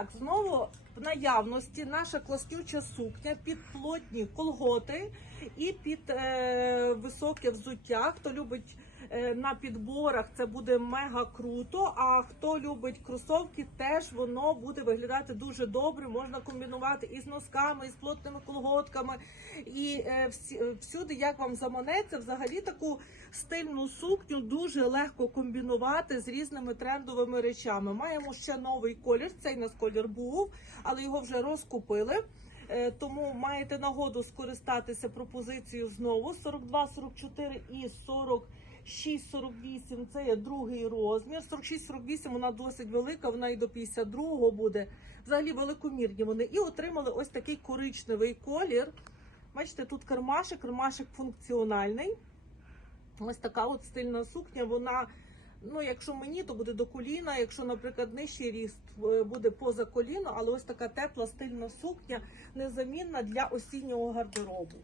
Так, знову в наявності наша класнюча сукня під плотні колготи і під е, високе взуття. Хто любить е, на підборах, це буде мега круто. А хто любить кросовки, теж воно буде виглядати дуже добре. Можна комбінувати і з носками, і з плотними колготками, і е, всі, е, всюди, як вам заманеться, взагалі таку стильну сукню дуже легко комбінувати з різними трендовими речами. Маємо ще новий колір. Цей у нас колір був, але його вже розкупили. Е, Тому маєте нагоду скористатися пропозицією знову 42, 44 і 46, 48 – це є другий розмір. 46, 48 вона досить велика, вона і до 52 буде. Взагалі великомірні вони. І отримали ось такий коричневий колір. Бачите, тут кармашик, кармашик функціональний. Ось така от стильна сукня. Вона, ну, якщо мені, то буде до коліна. Якщо, наприклад, нижчий ріст е, буде поза коліно, але ось така тепла стильна сукня незамінна для осіннього гардеробу.